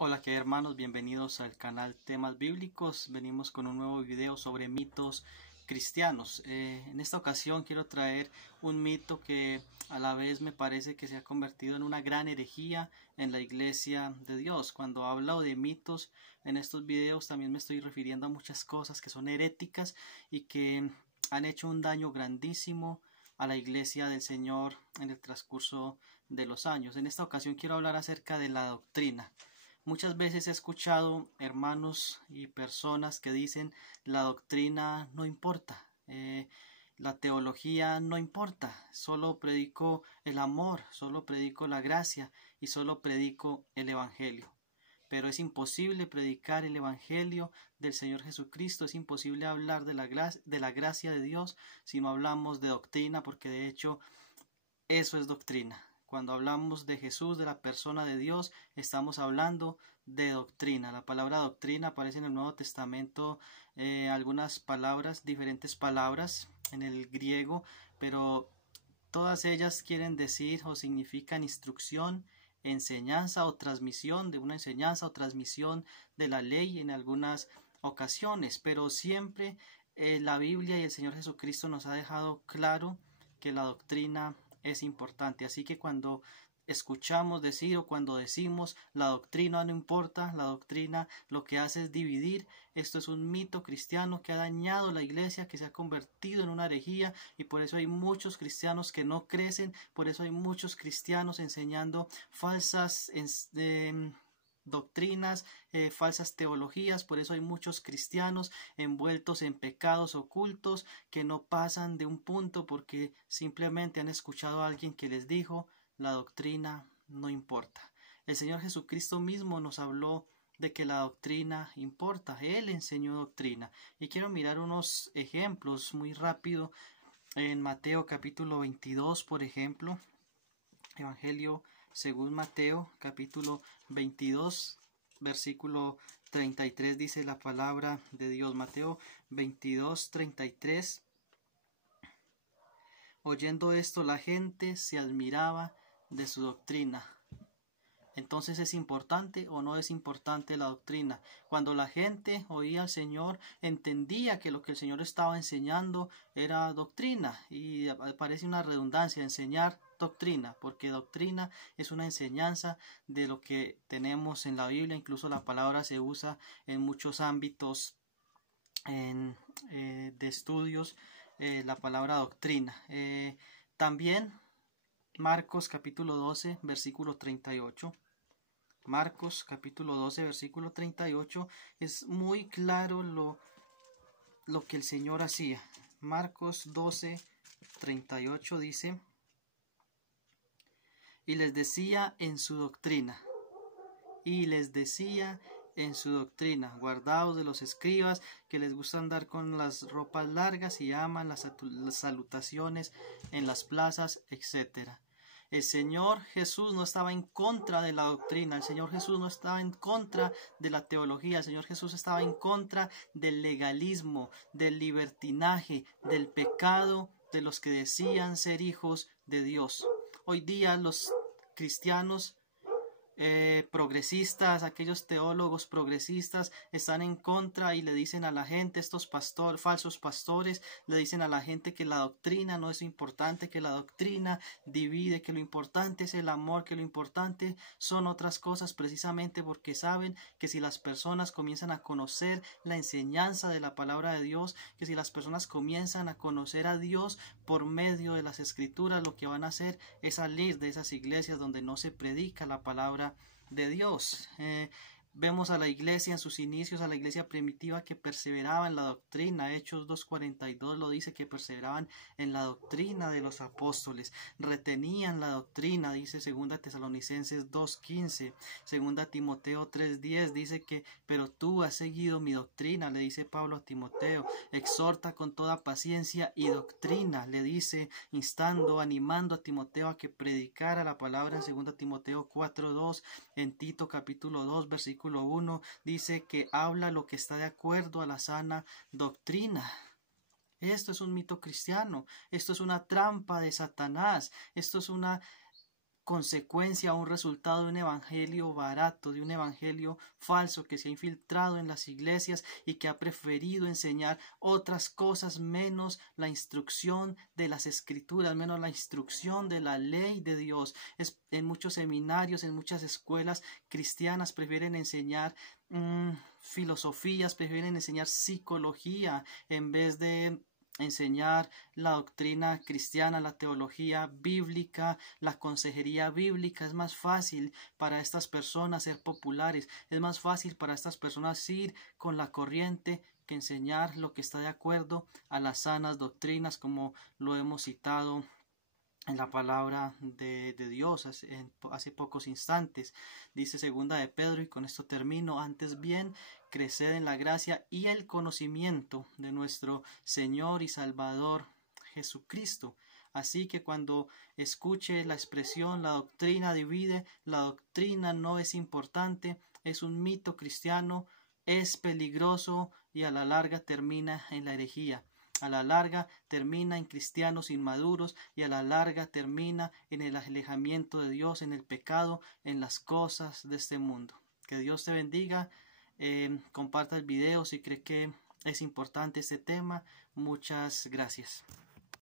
Hola, ¿qué hermanos? Bienvenidos al canal Temas Bíblicos. Venimos con un nuevo video sobre mitos cristianos. En esta ocasión quiero traer un mito que a la vez me parece que se ha convertido en una gran herejía en la Iglesia de Dios. Cuando hablo de mitos en estos videos también me estoy refiriendo a muchas cosas que son heréticas y que han hecho un daño grandísimo a la Iglesia del Señor en el transcurso de los años. En esta ocasión quiero hablar acerca de la doctrina. Muchas veces he escuchado hermanos y personas que dicen la doctrina no importa, la teología no importa, solo predico el amor, solo predico la gracia y solo predico el evangelio. Pero es imposible predicar el evangelio del Señor Jesucristo, es imposible hablar de la gracia de Dios si no hablamos de doctrina, porque de hecho eso es doctrina. Cuando hablamos de Jesús, de la persona de Dios, estamos hablando de doctrina. La palabra doctrina aparece en el Nuevo Testamento, algunas palabras, diferentes palabras en el griego, pero todas ellas quieren decir o significan instrucción, enseñanza o transmisión de una enseñanza o transmisión de la ley en algunas ocasiones, pero siempre la Biblia y el Señor Jesucristo nos ha dejado claro que la doctrina es importante. Así que cuando escuchamos decir o cuando decimos la doctrina no importa, la doctrina lo que hace es dividir, esto es un mito cristiano que ha dañado la iglesia, que se ha convertido en una herejía, y por eso hay muchos cristianos que no crecen, por eso hay muchos cristianos enseñando falsas doctrinas, falsas teologías. Por eso hay muchos cristianos envueltos en pecados ocultos que no pasan de un punto porque simplemente han escuchado a alguien que les dijo la doctrina no importa. El Señor Jesucristo mismo nos habló de que la doctrina importa. Él enseñó doctrina, y quiero mirar unos ejemplos muy rápido en Mateo capítulo 22, por ejemplo. Evangelio según Mateo capítulo 22 versículo 33 dice la palabra de Dios. Mateo 22, 33. Oyendo esto, la gente se admiraba de su doctrina. Entonces, ¿es importante o no es importante la doctrina? Cuando la gente oía al Señor, entendía que lo que el Señor estaba enseñando era doctrina, y parece una redundancia enseñar doctrina, porque doctrina es una enseñanza de lo que tenemos en la Biblia. Incluso la palabra se usa en muchos ámbitos de estudios, la palabra doctrina. También Marcos capítulo 12 versículo 38. Marcos capítulo 12 versículo 38 es muy claro lo que el Señor hacía. Marcos 12 38 dice: y les decía en su doctrina, guardaos de los escribas que les gusta andar con las ropas largas y aman las salutaciones en las plazas, etcétera. El Señor Jesús no estaba en contra de la doctrina, el Señor Jesús no estaba en contra de la teología, el Señor Jesús estaba en contra del legalismo, del libertinaje, del pecado de los que decían ser hijos de Dios. Hoy día los cristianos progresistas, aquellos teólogos progresistas están en contra y le dicen a la gente, estos falsos pastores le dicen a la gente que la doctrina no es importante, que la doctrina divide, que lo importante es el amor, que lo importante son otras cosas, precisamente porque saben que si las personas comienzan a conocer la enseñanza de la palabra de Dios, que si las personas comienzan a conocer a Dios por medio de las escrituras, lo que van a hacer es salir de esas iglesias donde no se predica la palabra de Dios. Vemos a la iglesia en sus inicios, a la iglesia primitiva que perseveraba en la doctrina. Hechos 2:42 lo dice, que perseveraban en la doctrina de los apóstoles, retenían la doctrina, dice 2 Tesalonicenses 2:15, 2 Timoteo 3:10 dice que pero tú has seguido mi doctrina, le dice Pablo a Timoteo, exhorta con toda paciencia y doctrina, le dice, instando, animando a Timoteo a que predicara la palabra en 2 Timoteo 4:2, en Tito capítulo 2 versículo 1 dice que habla lo que está de acuerdo a la sana doctrina. Esto es un mito cristiano, esto es una trampa de Satanás, esto es una consecuencia, un resultado de un evangelio barato, de un evangelio falso que se ha infiltrado en las iglesias y que ha preferido enseñar otras cosas menos la instrucción de las escrituras, menos la instrucción de la ley de Dios. En muchos seminarios, en muchas escuelas cristianas prefieren enseñar filosofías, prefieren enseñar psicología en vez de enseñar la doctrina cristiana, la teología bíblica, la consejería bíblica. Es más fácil para estas personas ser populares, es más fácil para estas personas ir con la corriente que enseñar lo que está de acuerdo a las sanas doctrinas, como lo hemos citado en la palabra de Dios hace pocos instantes. Dice segunda de Pedro, y con esto termino: antes bien, creced en la gracia y el conocimiento de nuestro Señor y Salvador Jesucristo. Así que cuando escuche la expresión la doctrina divide, la doctrina no es importante, es un mito cristiano, es peligroso y a la larga termina en la herejía. A la larga termina en cristianos inmaduros y a la larga termina en el alejamiento de Dios, en el pecado, en las cosas de este mundo. Que Dios te bendiga. Comparta el video si cree que es importante este tema. Muchas gracias.